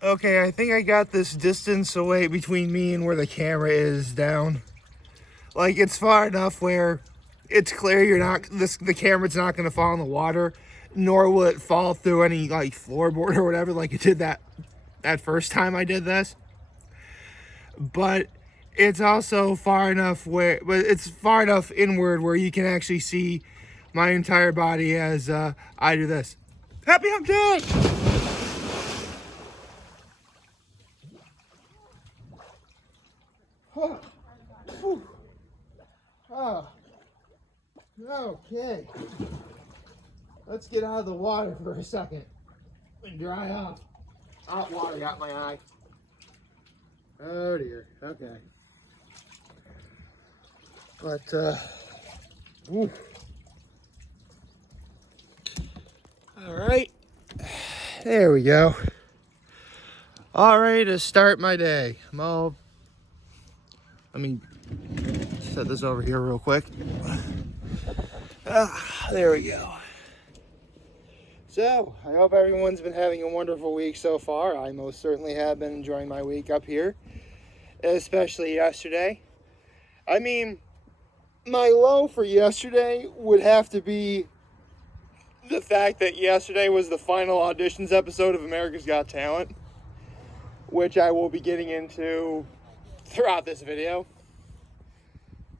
Okay, I think I got this distance away between me and where the camera is down. Like, it's far enough where it's clear the camera's not going to fall in the water, nor will it fall through any, like, floorboard or whatever, like it did that first time I did this. But it's also far enough inward where you can actually see my entire body as I do this. Happy Hump Day! Oh, okay. Let's get out of the water for a second and dry off. Hot water got my eye. Oh dear. Okay. But all right. There we go. All right, to start my day. Let me set this over here real quick. There we go. So, I hope everyone's been having a wonderful week so far. I most certainly have been enjoying my week up here, especially yesterday. I mean, my low for yesterday would have to be the fact that yesterday was the final Auditions episode of America's Got Talent, which I will be getting into throughout this video.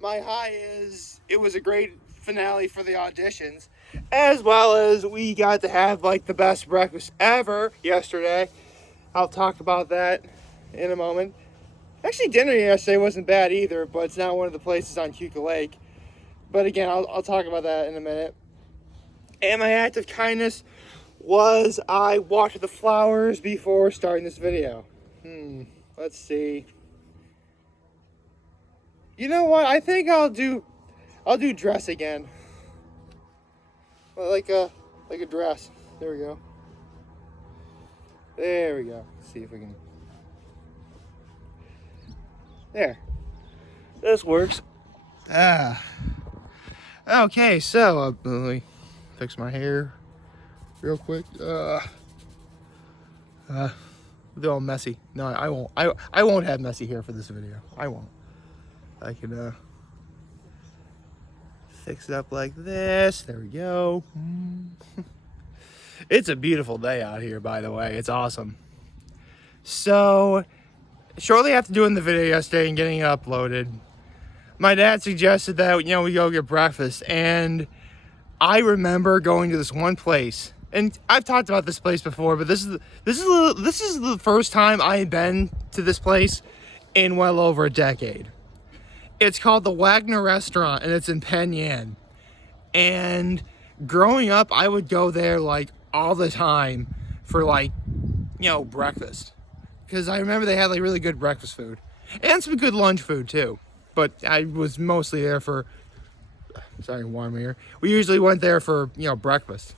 My high is it was a great finale for the auditions, as well as we got to have like the best breakfast ever yesterday. I'll talk about that in a moment. Actually, dinner yesterday wasn't bad either, but it's not one of the places on Keuka Lake. But again, I'll talk about that in a minute. And my act of kindness was I watered the flowers before starting this video. Let's see. You know what? I think I'll do dress again. Like a dress. There we go. There we go. Let's see if we can. There. This works. Okay, so let me fix my hair real quick. They're all messy. No, I won't. I won't have messy hair for this video. I won't. I can fix it up like this. There we go. It's a beautiful day out here, by the way. It's awesome. So, shortly after doing the video yesterday and getting it uploaded, my dad suggested that, we go get breakfast. And I remember going to this one place. And I've talked about this place before, but this is the first time I had been to this place in well over a decade. It's called the Wagner Restaurant, and it's in Penn Yan. And growing up, I would go there like all the time for breakfast, because I remember they had like really good breakfast food and some good lunch food too. But I was mostly there for warm here. We usually went there for breakfast.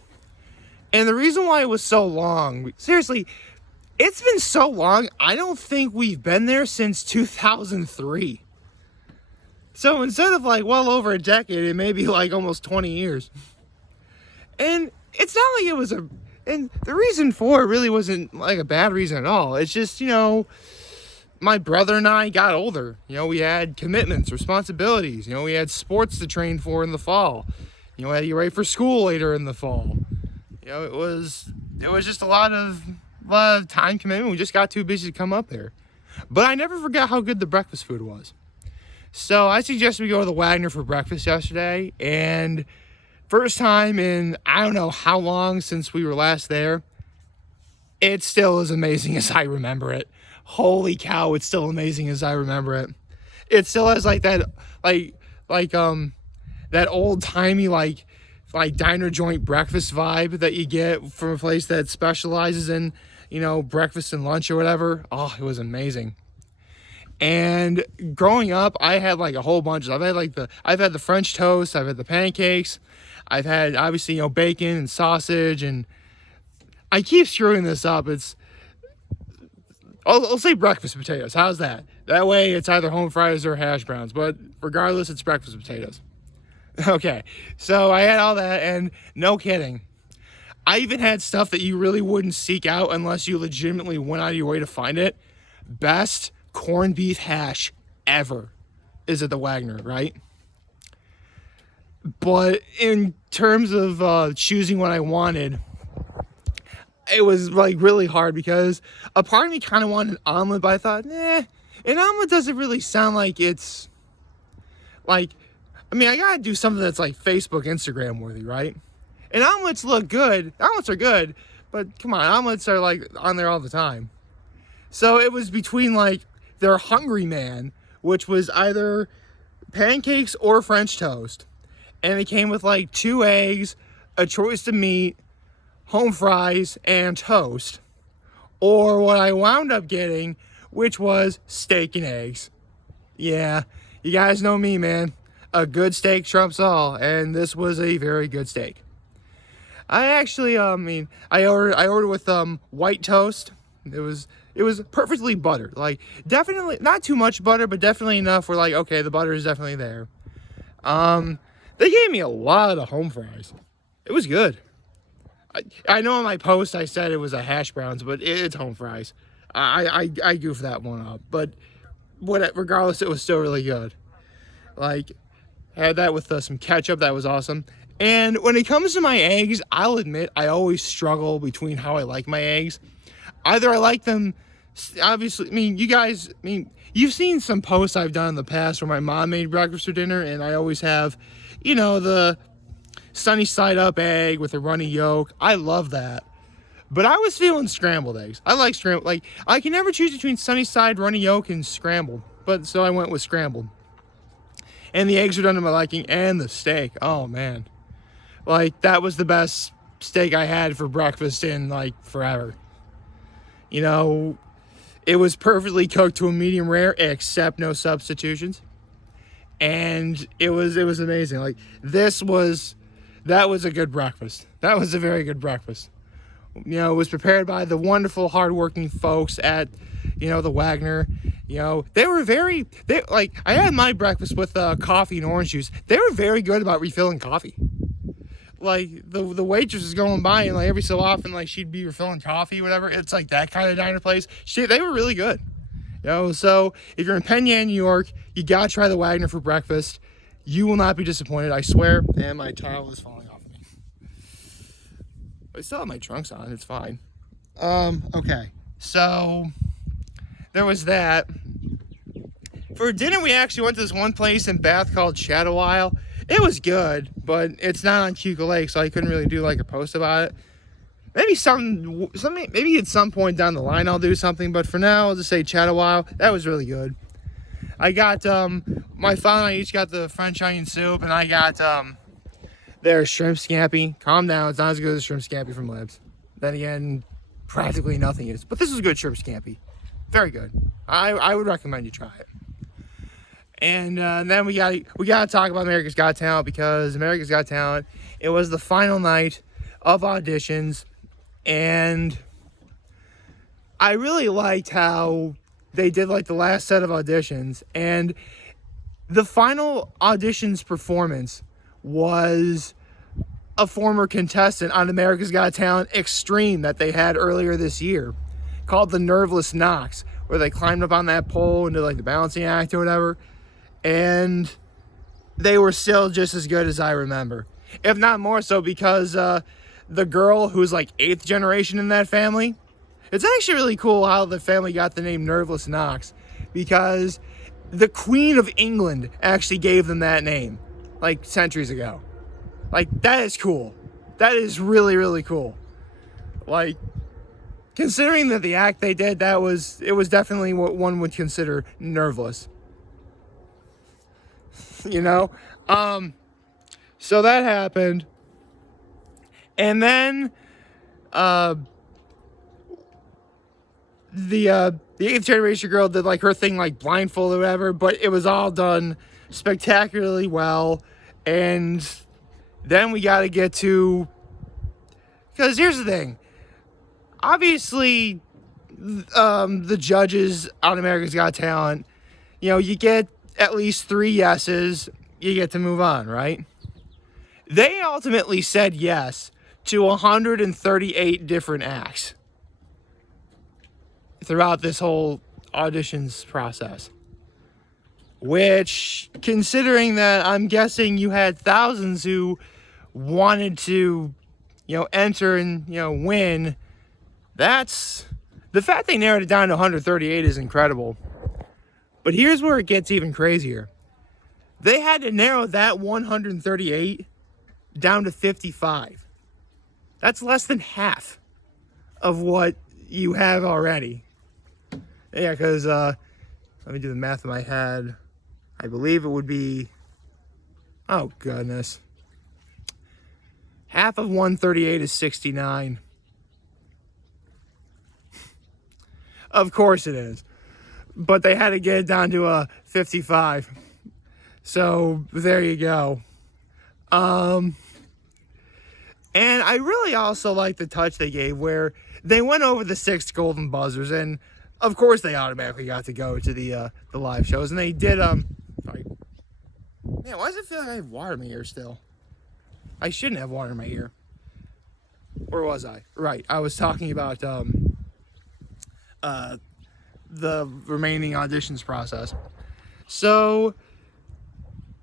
And the reason why it was so long, seriously, it's been so long, I don't think we've been there since 2003. So instead of well over a decade, it may be almost 20 years. And it's not like it was and the reason for it really wasn't a bad reason at all. It's just, my brother and I got older. We had commitments, responsibilities. We had sports to train for in the fall. We had to get ready for school later in the fall. It was just a lot of time commitment. We just got too busy to come up there. But I never forgot how good the breakfast food was. So I suggested we go to the Wagner for breakfast yesterday. And first time in I don't know how long since we were last there. It's still as amazing as I remember it. Holy cow, it's still amazing as I remember it. It still has that old timey diner joint breakfast vibe that you get from a place that specializes in, breakfast and lunch or whatever. Oh, it was amazing. And growing up, I had a whole bunch. I've had the French toast, I've had the pancakes, I've had obviously bacon and sausage, and I keep screwing this up. I'll say breakfast potatoes. How's that? That way it's either home fries or hash browns, but regardless, it's breakfast potatoes. Okay, so I had all that, and no kidding, I even had stuff that you really wouldn't seek out unless you legitimately went out of your way to find it. Best corned beef hash ever is at the Wagner, right? But in terms of choosing what I wanted, it was like really hard because a part of me kind of wanted an omelet, but I thought, an omelet doesn't really sound like it's like, I mean, I gotta do something that's like Facebook, Instagram worthy, right? And omelets look good. Omelets are good, but come on, omelets are like on there all the time. So it was between like their Hungry Man, which was either pancakes or French toast. And it came with like 2 eggs, a choice of meat, home fries, and toast. Or what I wound up getting, which was steak and eggs. Yeah, you guys know me, man. A good steak trumps all, and this was a very good steak. I actually, I ordered with white toast. It was perfectly buttered. Like, definitely not too much butter, but definitely enough where like, okay, the butter is definitely there. They gave me a lot of home fries. It was good. I know in my post I said it was a hash browns, but it's home fries. I goofed that one up, but regardless, it was still really good. Like, I had that with some ketchup. That was awesome. And when it comes to my eggs, I'll admit I always struggle between how I like my eggs. Either I like them, obviously, you've seen some posts I've done in the past where my mom made breakfast for dinner, and I always have, the sunny side up egg with a runny yolk. I love that. But I was feeling scrambled eggs. I like scrambled. Like, I can never choose between sunny side, runny yolk, and scrambled. But so I went with scrambled. And the eggs were done to my liking, and the steak. Oh, man. Like, that was the best steak I had for breakfast in, like, forever. It was perfectly cooked to a medium rare, except no substitutions. And it was amazing. Like, that was a good breakfast. That was a very good breakfast. It was prepared by the wonderful, hardworking folks at, the Wagner. I had my breakfast with coffee and orange juice. They were very good about refilling coffee. Like, the waitress was going by, and like every so often, like, she'd be refilling coffee, whatever. It's like that kind of diner place. They were really good. So if you're in Penn Yan, New York, you gotta try the Wagner for breakfast. You will not be disappointed, I swear. And my towel is falling off of me. I still have my trunks on. It's fine. Okay. So there was that. For dinner, we actually went to this one place in Bath called Shadow Isle. It was good, but it's not on Keuka Lake, so I couldn't really do like a post about it. Maybe maybe at some point down the line I'll do something, but for now I'll just say Shadow Isle. That was really good. I got my father and I each got the French onion soup, and I got their shrimp scampi. Calm down, it's not as good as shrimp scampi from Libs. Then again, practically nothing is. But this is good shrimp scampi. Very good. I would recommend you try it. And then we gotta talk about America's Got Talent, because America's Got Talent, it was the final night of auditions, and I really liked how they did like the last set of auditions, and the final auditions performance was a former contestant on America's Got Talent Extreme that they had earlier this year, called the Nerveless Knox, where they climbed up on that pole and did like the balancing act or whatever. And they were still just as good as I remember, if not more so, because the girl who's like 8th generation in that family, it's actually really cool how the family got the name Nerveless Knox, because the Queen of England actually gave them that name like centuries ago. Like, that is cool. That is really, really cool. Like, considering that the act they did, it was definitely what one would consider nerveless. So that happened, and then the 8th generation girl did like her thing, like blindfold or whatever, but it was all done spectacularly well. And then we got to get to, because here's the thing, obviously the judges on America's Got Talent, you get at least 3 yeses, you get to move on, right? They ultimately said yes to 138 different acts throughout this whole auditions process. Which, considering that I'm guessing you had thousands who wanted to, enter and, win, that's... The fact they narrowed it down to 138 is incredible. But here's where it gets even crazier. They had to narrow that 138 down to 55. That's less than half of what you have already. Yeah, because, let me do the math in my head. I believe it would be, oh goodness. Half of 138 is 69. Of course it is. But they had to get it down to 55. So there you go. And I really also like the touch they gave where they went over the 6 golden buzzers, and of course they automatically got to go to the live shows, and they did sorry. Man, why does it feel like I have water in my ear still? I shouldn't have water in my ear. Where was I? Right, I was talking about the remaining auditions process. So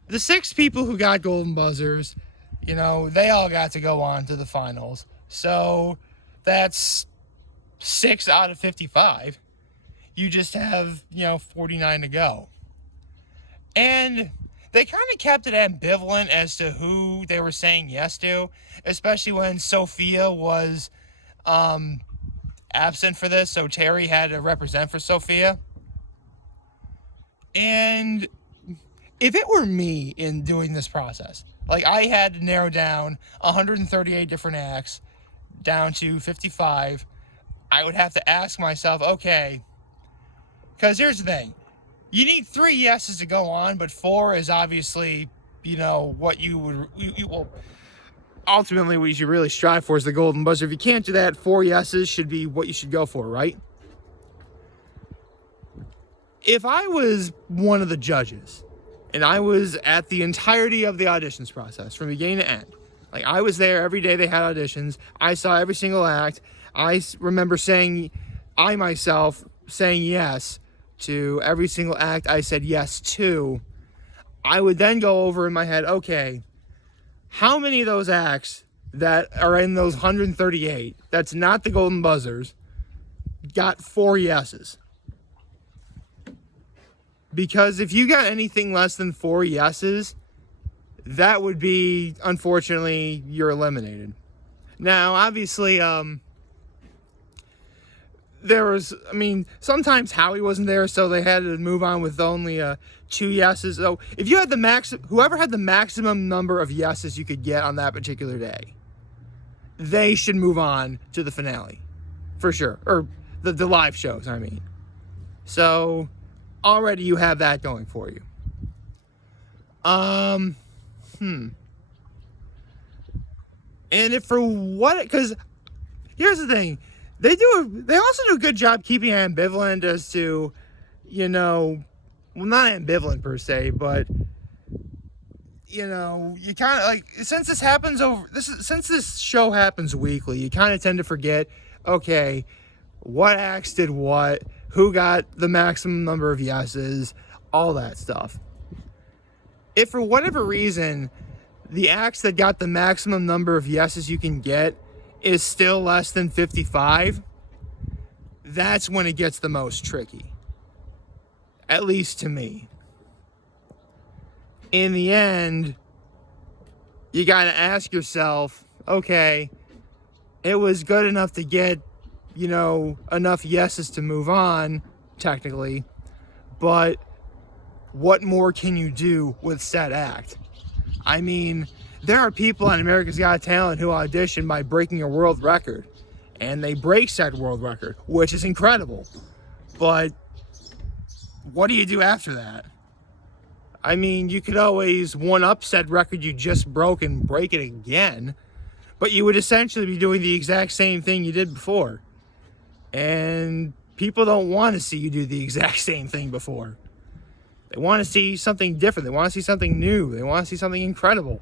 the 6 people who got golden buzzers, they all got to go on to the finals. So that's 6 out of 55. You just have, 49 to go. And they kind of kept it ambivalent as to who they were saying yes to, especially when Sophia was absent for this, so Terry had to represent for Sophia. And if it were me in doing this process, like I had to narrow down 138 different acts down to 55, I would have to ask myself, okay, because here's the thing. You need 3 yeses to go on, but 4 is obviously, what you would, well, ultimately what you should really strive for is the golden buzzer. If you can't do that, 4 yeses should be what you should go for, right? If I was one of the judges, and I was at the entirety of the auditions process, from beginning to end, like I was there every day they had auditions, I saw every single act, I remember I myself saying yes to every single act I said yes to, I would then go over in my head, okay, how many of those acts that are in those 138, that's not the golden buzzers, got 4 yeses? Because if you got anything less than 4 yeses, that would be, unfortunately, you're eliminated. Now, obviously, sometimes Howie wasn't there, so they had to move on with only 2 yeses. So if you had whoever had the maximum number of yeses you could get on that particular day, they should move on to the finale, for sure, or the live shows. So already you have that going for you. And because here's the thing. They also do a good job keeping ambivalent as to, well, not ambivalent per se, but, you kind of like, since this show happens weekly, you kind of tend to forget, okay, what acts did what, who got the maximum number of yeses, all that stuff. If for whatever reason, the acts that got the maximum number of yeses you can get is still less than 55, that's when it gets the most tricky. At least to me. In the end, you gotta ask yourself, okay, it was good enough to get, enough yeses to move on, technically, but what more can you do with said act? There are people on America's Got Talent who audition by breaking a world record, and they break said world record, which is incredible. But what do you do after that? You could always one-up said record you just broke and break it again, but you would essentially be doing the exact same thing you did before. And people don't want to see you do the exact same thing before. They want to see something different. They want to see something new. They want to see something incredible.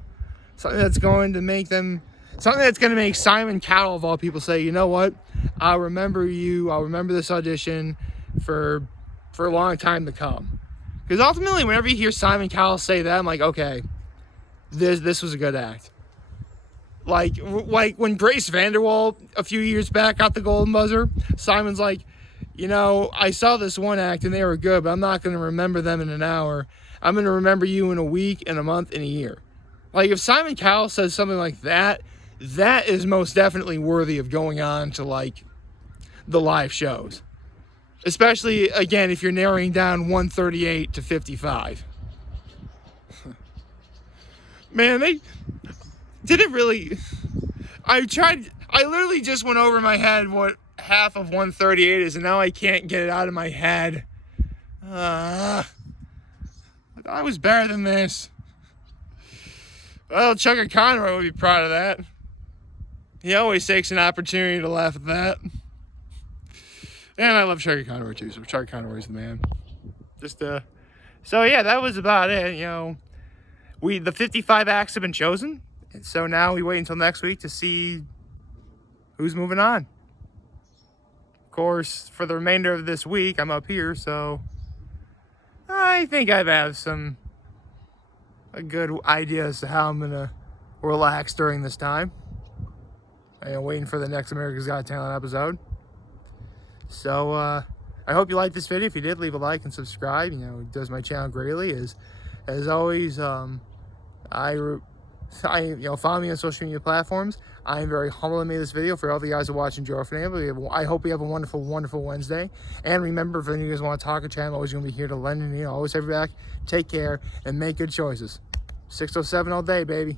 Something that's going to make them, Something that's going to make Simon Cowell, of all people, say, you know what? I'll remember you. I'll remember this audition for a long time to come. Because ultimately, whenever you hear Simon Cowell say that, I'm like, okay, this was a good act. Like when Grace Vanderwall a few years back got the Golden Buzzer, Simon's like, you know, I saw this one act and they were good, but I'm not going to remember them in an hour. I'm going to remember you in a week, in a month, in a year. Like, if Simon Cowell says something like that, that is most definitely worthy of going on to, like, the live shows. Especially, again, if you're narrowing down 138 to 55. Man, they didn't really... I literally just went over my head what half of 138 is, and now I can't get it out of my head. I was better than this. Well, Chuck Conroy would be proud of that. He always takes an opportunity to laugh at that. And I love Chuck Conroy too, so Chuck Conroy's the man. So yeah, that was about it. You know, the 55 acts have been chosen, and so now we wait until next week to see who's moving on. Of course, for the remainder of this week, I'm up here, so I think I have a good idea as to how I'm gonna relax during this time. I'm waiting for the next America's Got Talent episode. So I hope you liked this video. If you did, leave a like and subscribe. You know, it does my channel greatly. As always, follow me on social media platforms. I am very humbled I made this video. For all the guys who are watching Joe Fernando, I hope you have a wonderful, wonderful Wednesday. And remember, if any of you guys want to talk a channel, I'm always going to be here to lend an ear. Always have your back. Take care and make good choices. 607 all day, baby.